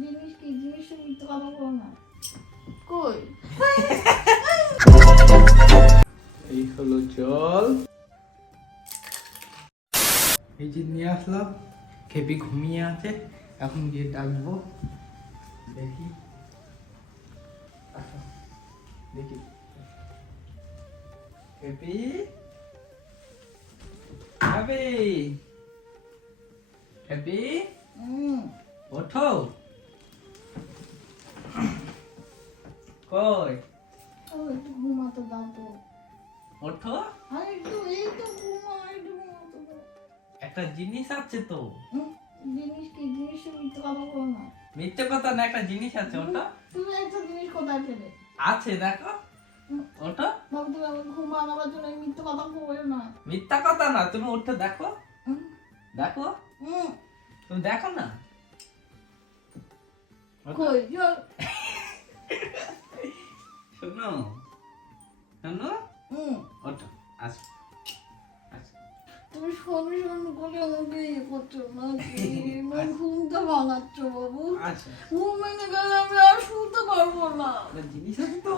জিনিস কি জিনিসের মিথ্যে কথা বলো না। কই এই হলো জল, এই যে নিয়ে আসলাম। খেপি ঘুমিয়ে আছে, এখন গিয়ে ডাকবো। দেখি আসো, দেখি খেপি, খেপি, খেপি ওঠো। কই একটু ঘুমাতে দাও তো। ওঠো, আর একটু এই তো ঘুমা, একটু ঘুমাতে দাও। একটা জিনিস আছে তো। জিনিস কি জিনিসের মিথ্যে কথা বলো না। মিথ্যে কথা না, একটা জিনিস আছে। ওটা তুমি একটা জিনিস কোথায় পেলে? আছে, দেখো। ওটা বাবু তুমি আমার ঘুমানোর জন্য এই মিথ্যে কথা বলো না। মিথ্যা কথা না, তুমি ওটা দেখো, দেখো, তুমি দেখো না। কই শোনো, শোনো, ওটা আসো, আসো। তুমি শোনো শোনো করে আমাকে ইয়ে করছো না কি? আমার ঘুমটা ভাঙাচ্ছ বাবু। আচ্ছা, ঘুম ভেঙে গেলে আমি আর শুতে পারবো না। একটা জিনিস আছে তো,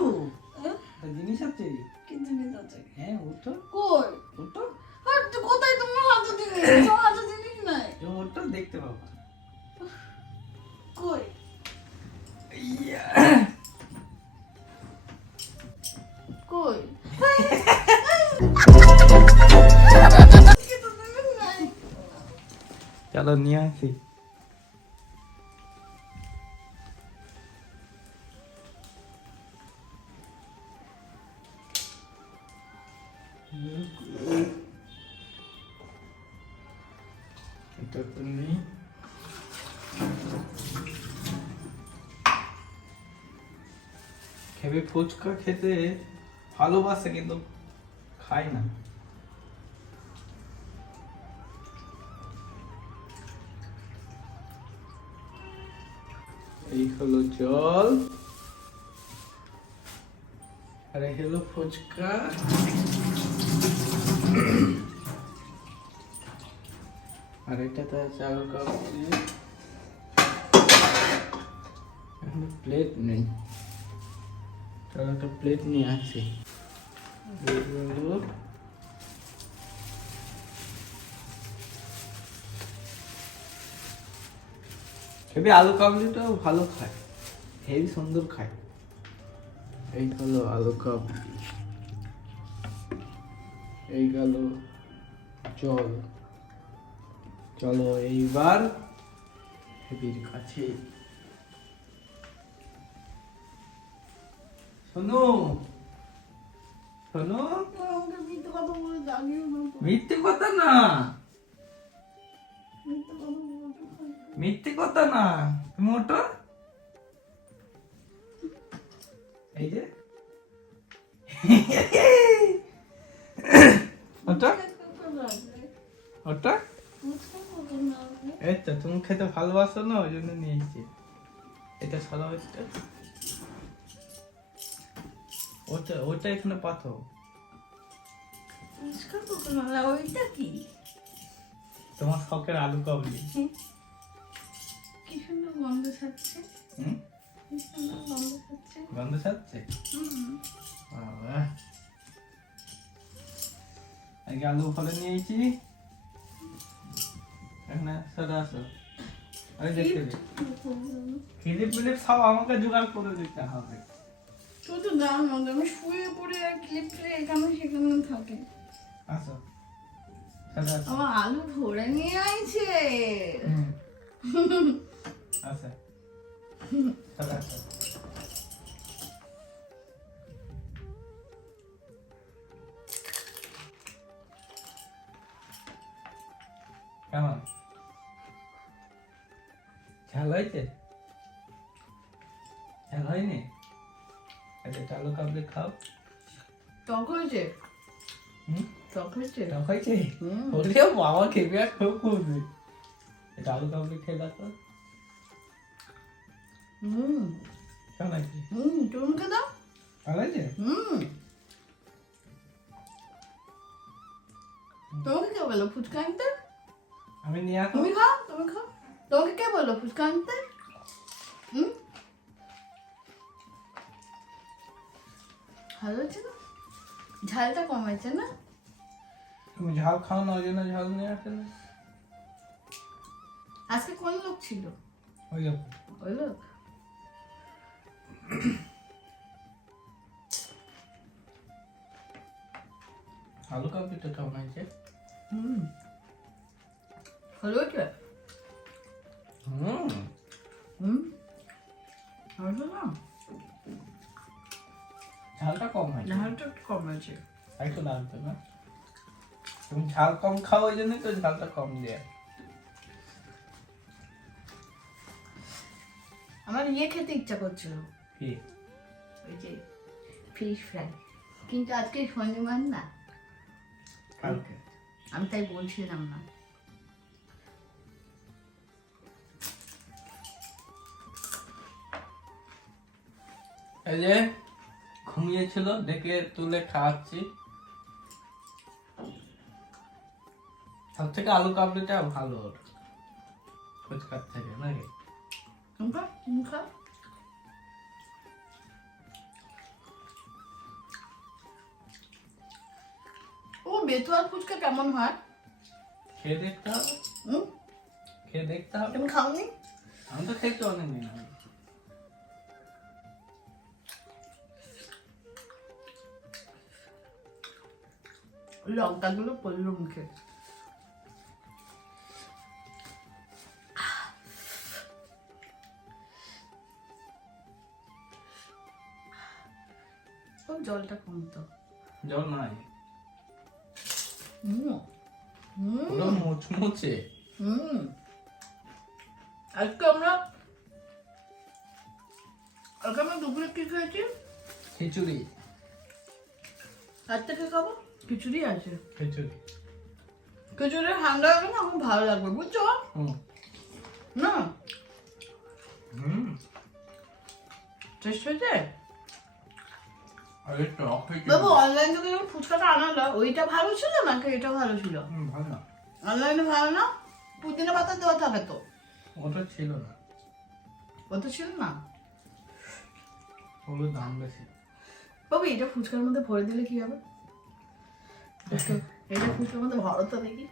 একটা জিনিস আছে। কি জিনিস আছে? হ্যাঁ, ওঠো, কই ওঠো, আর কোথায় তোমার হাতে জিনিস? তোমার হাতে জিনিস নাই। তুমি ওঠো, দেখতে পাবো। কই ইয়া, কই চলো নিয়ে আসি। এটা তো নেই। খেপি ফুচকা খেতে ভালোবাসে কিন্তু খায় না। এই হলো জল, আর এই হলো ফুচকা। আর এটাতে আছে আলু কাবলি। এখন প্লেট নেই, চলো একটা প্লেট নিয়ে আসি। হেবি আলু কাবলিটাও ভালো খায়, হেবি সুন্দর খায়। এই হলো আলু কাবলি, এই গেল জল। চলো এইবার হেবির কাছে। শোনো, শোনো, আমাকে মিথ্যে কথা বলে জানিও না তো। মিথ্যে কথা না, মিথ্যে কথা বলছো। মিথ্যে কথা না, তুমি ওঠো। এই যে ওটা, ওটা, এই তো তুমি খেতে ভালোবাসো না, ওই জন্য নিয়েছি। এটা সরাও একটা, ওটা ওটা এখানে পাথর। ওইটা কি? তোমার শখের আলু কাবলি। কি সুন্দর গন্ধ ছাড়ছে। হুম, কি সুন্দর গন্ধ ছাড়ছে। গন্ধ ছাড়ছে। বাবা, আগে আলু ফলে নিয়েছি। এখানে সরে আসো। আরে দেখতে দে, ক্লিপ মিলিপ সব আমাকে জোগাড় করে দিতে হবে। তুই তো জানো না আমি শুয়ে পড়ে আর ক্লিপ ফ্লে এখানে সেখানে থাকে। আসো, সরে আসো। আমার আলু ভরে নিয়ে আইছে। আচ্ছা, সরে আসো। কেমন ঝাল হয়েছে? ঝাল হয়নি? আচ্ছা, আলু কাবলি খাও। টক হয়েছে? হুম, টক হয়েছে? টক হয়েছে? ওরে বাবা, খেপি আর খুব খুশি। এটা আলু কাবলি খেয়ে দেখো। কেমন আছে? চুমকে দাও। ভালো আছে? তোমাকে কে বললো ফুচকা আনতে? আমি নিয়ে আসো। তুমি খাও, তুমি খাও। তোমাকে কে বললো ফুচকা আনতে? ভালো হয়েছে না? ঝালটা কম হয়েছে না? তুমি ঝাল খাও না, ওই জন্য ঝাল নিয়ে আসে না। আজকে কোন লোক ছিল? ওই লোক। ওই লোক? আলু কাবলিটা কেমন হয়েছে? ভালো হয়েছে? হুম। ভালো না? ঝালটা কম হয়েছে। ঝালটা একটু কম হয়েছে। একটু লাগতো না, তুমি ঝাল কম খাও ওই জন্যই তো ঝালটা কম দেয়। আমার খেতে ইচ্ছা করছিল, কি? ওই যে ফিশ ফ্রাই, কিন্তু আজকে শনিবার না, কালকে। আমি তাই বলছিলাম না। এই যে ঘুমিয়েছিল, ডেকে তুলে খাওয়াচ্ছি। সব থেকে আলু কাবলিটা ভালো ওর ফুচকার থেকে, নাকি? তুমি খাও। ও বেতুয়ার ফুচকা কেমন হয়? খেয়ে দেখতে হবে। খেয়ে দেখতে হবে। তুমি খাওনি? আমি তো খেতে অনেক দিন আগে। লঙ্কাগুলো পড়লো মুখে। ও জলটা কমতো। জল নাই, হুম পুরো মুচমুচে। আজকে আমরা দুপুরে কি খেয়েছি? খিচুড়ি। রাত থেকে খাবো খিচুড়ি আছে। খিচুড়ি। খিচুড়ি ঠান্ডা হলে না আমার ভালো লাগবে, বুঝছো না? টেস্ট হয়েছে? আরে টক হয়েছে। বাবু অনলাইন থেকে যখন ফুচকাটা আনালো ওইটা ভালো ছিল নাকি এটা ভালো ছিল? ভালো না। অনলাইনে ভালো না? পুদিনা পাতা দেওয়া থাকে তো। ওটা ছিল না, ওটা ছিল না। ওগুলোর দাম বেশি। বাবু এটা ফুচকার মধ্যে ভরে দিলে কি হবে? এটা ফুচকার মধ্যে ভরো তো দেখি।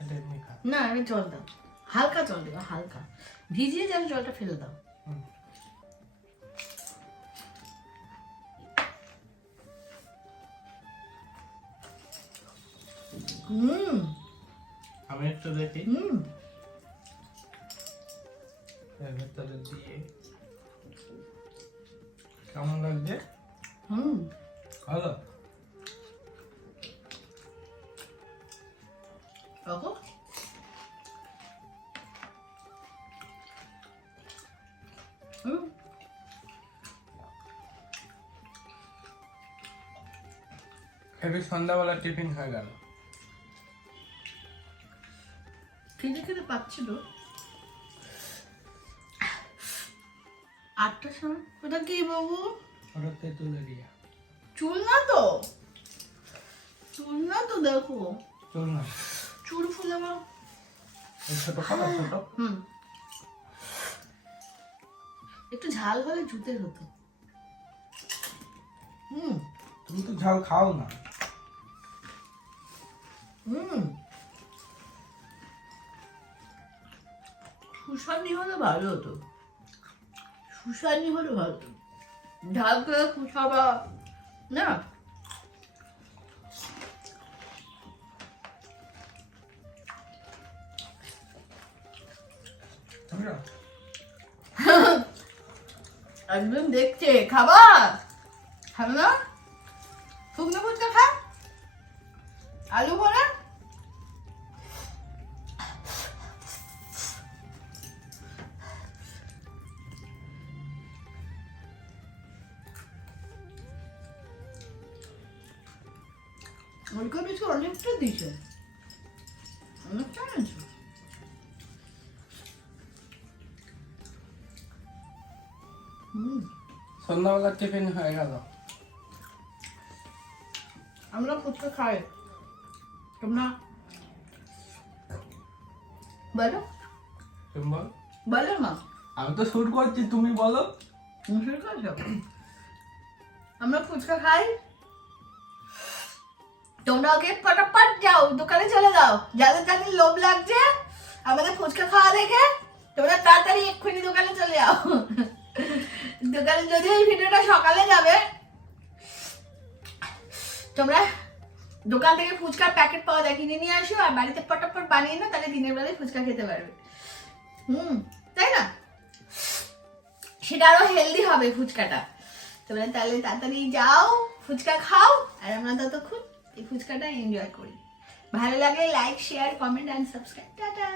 এটা এমনি খা। না আমি জল দাও, হালকা জল দিও, হালকা ভিজিয়ে যেন জলটা ফেলে দাও। আমি একটু দেখি এর ভেতরে দিয়ে কেমন লাগছে। ভালো। দেখো একটু সন্ধ্যাবেলা টিফিন হয়ে গেল। খেতে খেতে পাচ্ছিল 8টার সময়। ওটা কি বাবু? ওটা তেঁতুলেরিয়া। চুল না তো? চুল না তো, দেখো চল না, চুল ফুলে আমার। ছোট খাবো, ছোট। একটু ঝাল হলে জুতে হতো। তুমি তো ঝাল খাও না। সুসানি হলে ভালো হতো, সুসানি হলে ভালো হতো। ঝাল করে খুশাবা না। একদম দেখছে খাবা, খাবে না? শুকনো ফুচকা খা, আলু ভরা। ওইটা বেশি অনেকটা দিছে, অনেকটা আছে। সন্ধ্যাবেলা টিফিন হয়ে গেল। আমরা ফুচকা খাই, তোমরা বলো। তুমি বল। বলো না। আমি তো শুট করছি, তুমি বলো। শুরু করেছো? আমরা ফুচকা খাই, তোমরা ওকে পটাপট যাও দোকানে চলে যাও, যাদের যাদের লোভ লাগছে আমাদের ফুচকা খাওয়া দেখে তোমরা তাড়াতাড়ি এক্ষুনি দোকানে চলে যাও। দোকানে যদি এই ভিডিওটা সকালে যাবে, তোমরা দোকান থেকে ফুচকার প্যাকেট পাওয়া যায়, কিনে নিয়ে আসো আর বাড়িতে পটাপট বানিয়ে না, তাহলে দিনের বেলায় ফুচকা খেতে পারবে। তাই না? সেটা আরো হেলদি হবে ফুচকাটা। তোমরা তাহলে তাড়াতাড়ি যাও ফুচকা খাও, আর আমরা ততক্ষণ এই ফুচকাটা এনজয় করি। ভালো লাগলে like, share, comment and subscribe. Tata.